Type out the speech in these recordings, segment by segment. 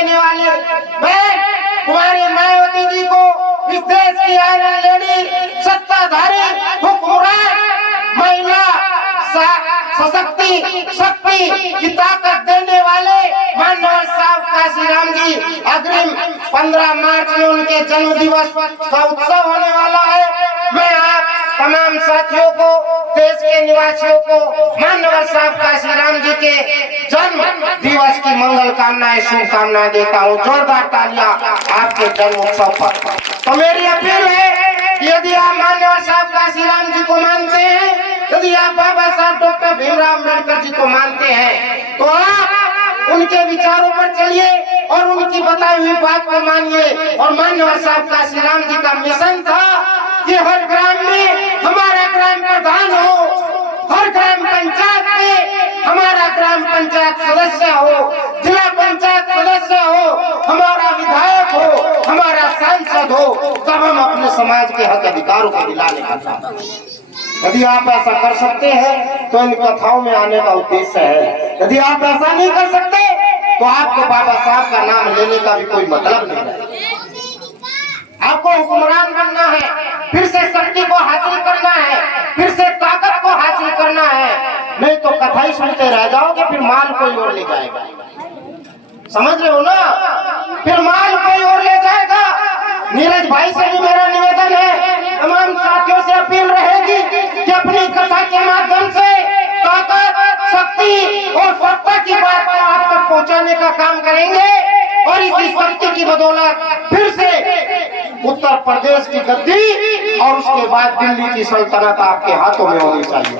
देने वाले बहन कुमारी मायावती जी को इस देश की आयरन लेडी, सत्ताधारी हुक्मरान, महिला सशक्ति शक्ति की ताकत देने वाले माननीय साहब काशीराम जी अग्रिम 15 मार्च में उनके जन्म दिवस का उत्सव होने वाला है। मैं आप तमाम साथियों को, देश के निवासियों को माननीय साहब काशीराम जी के जन्म दिवस की मंगल कामनाएं, शुभकामनाएं देता हूँ। जोरदार तालियां आपके जन्म उत्सव पर। तो मेरी अपील है कि यदि आप माननीय साहब काशीराम जी को मानते हैं, यदि आप बाबा साहब डॉक्टर भीमराव अम्बेडकर जी को मानते हैं, तो आप उनके विचारों पर चलिए और उनकी बताई हुई बात को मानिए। और माननीय साहब काशीराम जी का मिशन था कि हर ग्राम में हमारा ग्राम प्रधान हो, हर ग्राम पंचायत में हमारा ग्राम पंचायत सदस्य हो, जिला पंचायत सदस्य हो, हमारा विधायक हो, हमारा सांसद हो, तब हम अपने समाज के हक अधिकारों को दिलाने का काम करें। यदि आप ऐसा कर सकते हैं तो इन कथाओं में आने का उद्देश्य है। यदि आप ऐसा नहीं कर सकते तो आपको बाबा साहब का नाम लेने का भी कोई मतलब नहीं है। आपको हुक्मरान बनना है, फिर से शक्ति को हासिल करना है, फिर से ताकत को हासिल करना है। नहीं तो कथा ही सुनते रह जाओगे, फिर माल कोई और ले जाएगा। समझ रहे हो ना? फिर माल कोई और ले जाएगा। नीरज भाई से भी मेरा निवेदन है, तमाम साथियों से अपील रहेगी कि अपनी कथा के माध्यम से ताकत, शक्ति और सत्ता की बात को आप तक पहुंचाने का काम करेंगे। और इसी शक्ति की बदौलत फिर से उत्तर प्रदेश की गद्दी और उसके बाद दिल्ली की सल्तनत आपके हाथों में होनी चाहिए।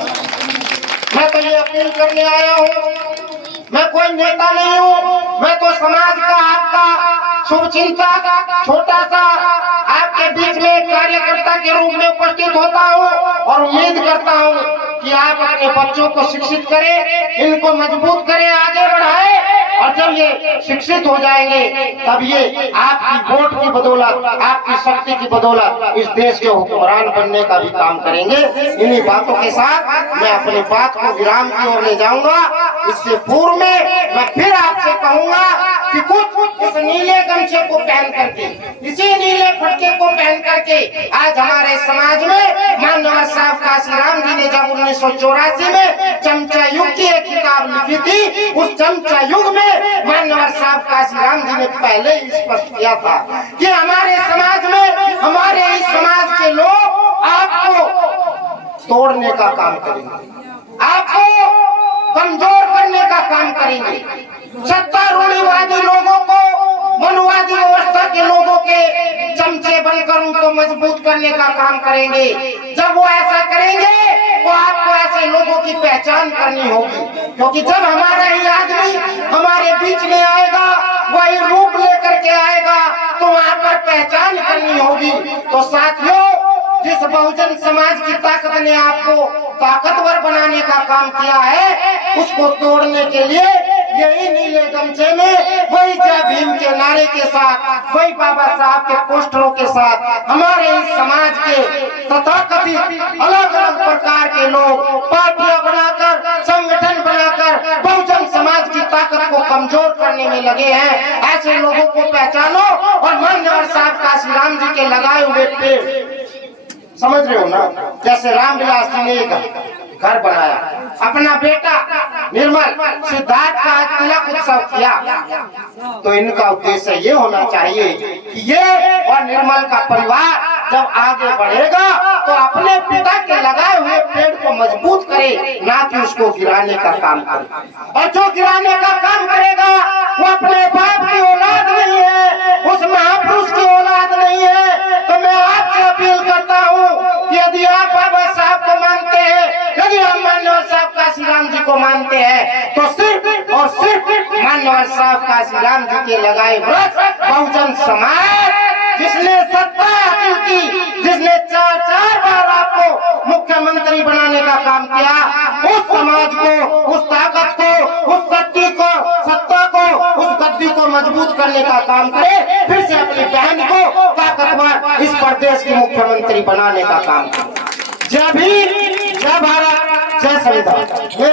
मैं तो ये अपील करने आया हूँ, मैं कोई नेता नहीं हूँ, मैं तो समाज का आपका शुभचिंतक, छोटा सा आपके बीच में कार्यकर्ता के रूप में उपस्थित होता हूँ और उम्मीद करता हूँ कि आप अपने बच्चों को शिक्षित करें, इनको मजबूत करें, आगे बढ़ाएं। और जब ये शिक्षित हो जाएंगे तब ये आपकी वोट की बदौलत, आपकी शक्ति की बदौलत इस देश के हुक्मरान बनने का भी काम करेंगे। इन्हीं बातों के साथ मैं अपनी बात को विराम की ओर ले जाऊंगा। इससे पूर्व में मैं फिर आपसे कहूंगा कि कुछ इस नीले गमछे को पहन करके, इसी नीले फटके को पहन करके आज हमारे समाज में माननीय साहब काशीराम जी ने जब 1984 में चमचा युग की एक किताब लिखी थी, उस चमचा युग में माननीय साहब काशीराम जी ने पहले ही स्पष्ट किया था कि हमारे समाज में, हमारे इस समाज के लोग आपको तोड़ने का काम करेंगे, आपको कमजोर करने का काम करेंगे। सत्तारूढ़वादी लोगों को, मनुवादी व्यवस्था के लोगों के चमचे बनकर उनको मजबूत करने का काम करेंगे। जब वो ऐसा करेंगे तो आपको ऐसे लोगों की पहचान करनी होगी, क्योंकि जब हमारा ही आदमी हमारे बीच में आएगा, वही रूप लेकर के आएगा, तो वहाँ पर पहचान करनी होगी। तो साथियों, जिस बहुजन समाज की ताकत ने आपको ताकतवर बनाने का काम किया है, उसको तोड़ने के लिए यही नीले गमछे में, वही जय भीम के नारे के साथ, वही बाबा साहब के पोस्टरों के साथ हमारे इस समाज के तथाकथित अलग अलग प्रकार के लोग पार्टियां बनाकर, संगठन बनाकर बहुजन समाज की ताकत को कमजोर करने में लगे हैं। ऐसे लोगों को पहचानो और माननीय साहब काशीराम जी के लगाए हुए पेड़, समझ रहे हो ना, जैसे रामविलास जी ने घर बनाया, अपना बेटा निर्मल सिद्धार्थ का आज तिलक उत्सव किया, तो इनका उद्देश्य ये होना चाहिए कि ये और निर्मल का परिवार जब आगे बढ़ेगा तो अपने पिता के लगाए हुए पेड़ को मजबूत करे, ना कि उसको गिराने का काम करे। और जो गिराने का काम करेगा वो अपने बाप की औलाद नहीं है, उस महापुरुष की औलाद नहीं है। तो मैं आपसे अपील करता हूँ कि यदि आप बाबा साहब को मानते हैं, यदि हम माननीय साहब काशीराम जी को मानते हैं, तो सिर्फ और सिर्फ माननीय साहब काशीराम जी के लगाए वृक्ष बहुजन समाज, जिसने सत्ता हासिल की, जिसने चार बार आपको मुख्यमंत्री बनाने का काम किया, उस समाज को, उस ताकत को, उस शक्ति को, सत्ता को, उस गद्दी को मजबूत करने का काम करे, फिर से अपनी बहन को ताकतवर इस प्रदेश की मुख्यमंत्री बनाने का काम करे। जय भीम, जय भारत, जय संविधान।